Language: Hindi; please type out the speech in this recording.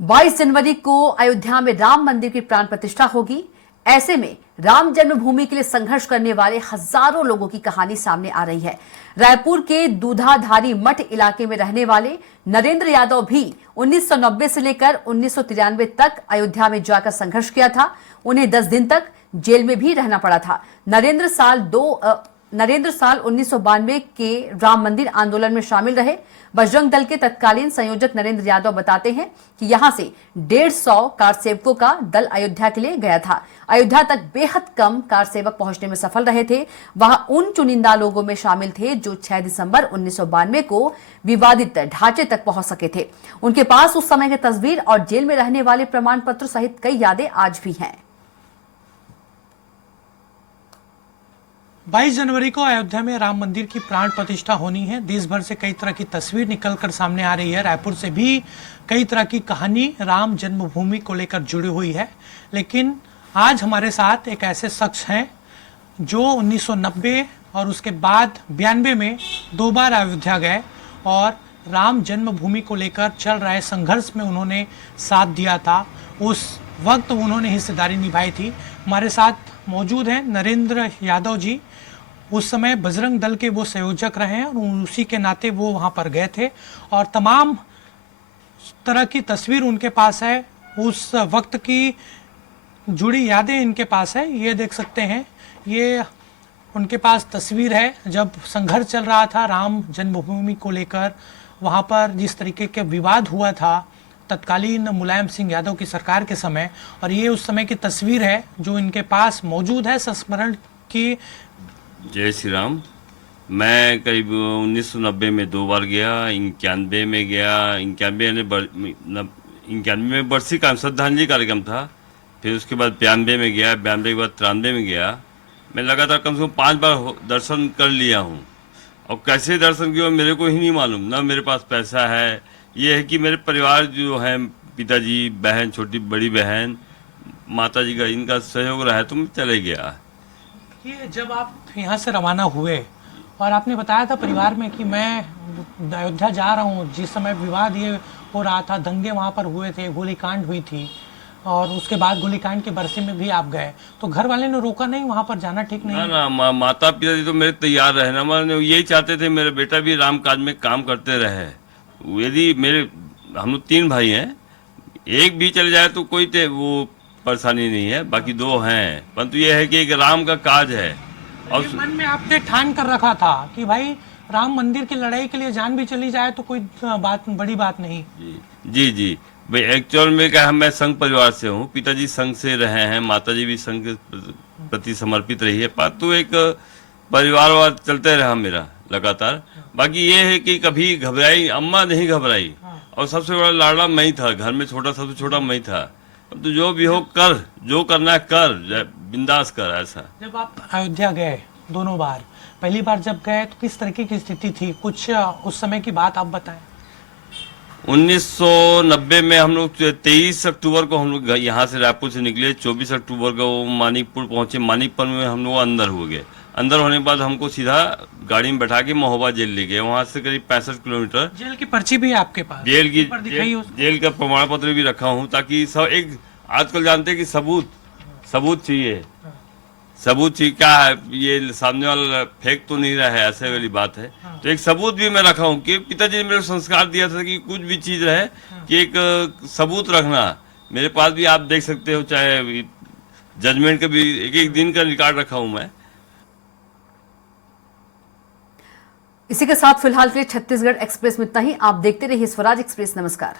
22 जनवरी को अयोध्या में राम मंदिर की प्राण प्रतिष्ठा होगी। ऐसे में राम जन्मभूमि के लिए संघर्ष करने वाले हजारों लोगों की कहानी सामने आ रही है। रायपुर के दूधाधारी मठ इलाके में रहने वाले नरेंद्र यादव भी 1990 से लेकर 1993 तक अयोध्या में जाकर संघर्ष किया था। उन्हें 10 दिन तक जेल में भी रहना पड़ा था। नरेंद्र साल 1992 के राम मंदिर आंदोलन में शामिल रहे। बजरंग दल के तत्कालीन संयोजक नरेंद्र यादव बताते हैं कि यहां से 150 कार सेवकों का दल अयोध्या के लिए गया था। अयोध्या तक बेहद कम कार सेवक पहुंचने में सफल रहे थे। वहां उन चुनिंदा लोगों में शामिल थे जो 6 दिसंबर 1992 को विवादित ढांचे तक पहुंच सके थे। उनके पास उस समय की तस्वीर और जेल में रहने वाले प्रमाण पत्र सहित कई यादें आज भी हैं। 22 जनवरी को अयोध्या में राम मंदिर की प्राण प्रतिष्ठा होनी है। देश भर से कई तरह की तस्वीर निकलकर सामने आ रही है। रायपुर से भी कई तरह की कहानी राम जन्मभूमि को लेकर जुड़ी हुई है। लेकिन आज हमारे साथ एक ऐसे शख्स हैं जो 1990 और उसके बाद 92 में 2 बार अयोध्या गए और राम जन्मभूमि को लेकर चल रहे संघर्ष में उन्होंने साथ दिया था। उस वक्त उन्होंने हिस्सेदारी निभाई थी। हमारे साथ मौजूद हैं नरेंद्र यादव जी। उस समय बजरंग दल के वो संयोजक रहे हैं और उसी के नाते वो वहाँ पर गए थे और तमाम तरह की तस्वीर उनके पास है। उस वक्त की जुड़ी यादें इनके पास है। ये देख सकते हैं, ये उनके पास तस्वीर है जब संघर्ष चल रहा था राम जन्मभूमि को लेकर। वहाँ पर जिस तरीके के विवाद हुआ था तत्कालीन मुलायम सिंह यादव की सरकार के समय, और ये उस समय की तस्वीर है जो इनके पास मौजूद है संस्मरण की। जय श्री राम। मैं करीब 1990 में 2 बार गया, 91 में गया। 91 में बरसी का श्रद्धांजलि कार्यक्रम था। फिर उसके बाद 92 में गया, 92 के बाद 93 में गया। मैं लगातार कम से कम 5 बार दर्शन कर लिया हूँ। और कैसे दर्शन किया मेरे को ही नहीं मालूम। ना मेरे पास पैसा है। ये है कि मेरे परिवार जो है, पिताजी, बहन, छोटी बड़ी बहन, माताजी का, इनका सहयोग रहा है तो मैं चले गया। ये जब आप यहाँ से रवाना हुए और आपने बताया था परिवार में कि मैं अयोध्या जा रहा हूँ, जिस समय विवाद ये हो रहा था, दंगे वहाँ पर हुए थे, गोलीकांड हुई थी और उसके बाद गोलीकांड के बरसे में भी आप गए, तो घर वाले ने रोका नहीं वहाँ पर जाना ठीक नहीं? ना, माता पिताजी तो मेरे तैयार रहे ना। मैंने यही चाहते थे मेरे बेटा भी राम काज में काम करते रहे। यदि हम लोग 3 भाई हैं, एक भी चले जाए तो कोई वो परेशानी नहीं है, बाकी 2 हैं। परंतु ये है कि एक राम का काज है। और मन में आपने ठान कर रखा था कि भाई राम मंदिर की लड़ाई के लिए जान भी चली जाए तो कोई बड़ी बात नहीं। जी भाई, एक्चुअल में क्या है, मैं संघ परिवार से हूँ। पिताजी संघ से रहे हैं, माताजी भी संघ के प्रति समर्पित रही है। परंतु एक परिवारवाद चलते रहा मेरा लगातार। बाकी ये है कि कभी घबराई अम्मा नहीं घबराई। और सबसे बड़ा लाडला मैं ही था घर में, सबसे छोटा मैं ही था। तो जो भी हो कर, जो करना है कर, बिंदास कर। ऐसा जब आप अयोध्या गए दोनों बार, पहली बार जब गए तो किस तरीके की स्थिति थी? कुछ उस समय की बात आप बताएं। 1990 में हम लोग 23 अक्टूबर को हम लोग यहाँ से रायपुर से निकले। 24 अक्टूबर को मानिकपुर पहुंचे। मानिकपुर में हम लोग अंदर हो गए। अंदर होने के बाद हमको सीधा गाड़ी में बैठा के महोबा जेल ले गए। वहाँ से करीब 65 किलोमीटर। जेल की पर्ची भी है आपके पास? जेल का प्रमाण पत्र भी रखा हूँ, ताकि सब एक आजकल जानते हैं कि सबूत चाहिए। सबूत चाहिए। क्या है, ये सामने वाला फेंक तो नहीं रहा है, ऐसे वाली बात है। तो एक सबूत भी मैं रखा हूँ कि पिताजी ने मेरे संस्कार दिया था कि कुछ भी चीज रहे कि एक सबूत रखना। मेरे पास भी आप देख सकते हो, चाहे जजमेंट का भी एक दिन का रिकॉर्ड रखा हूँ मैं। इसी के साथ फिलहाल के लिए छत्तीसगढ़ एक्सप्रेस में इतना ही। आप देखते रहिए स्वराज एक्सप्रेस। नमस्कार।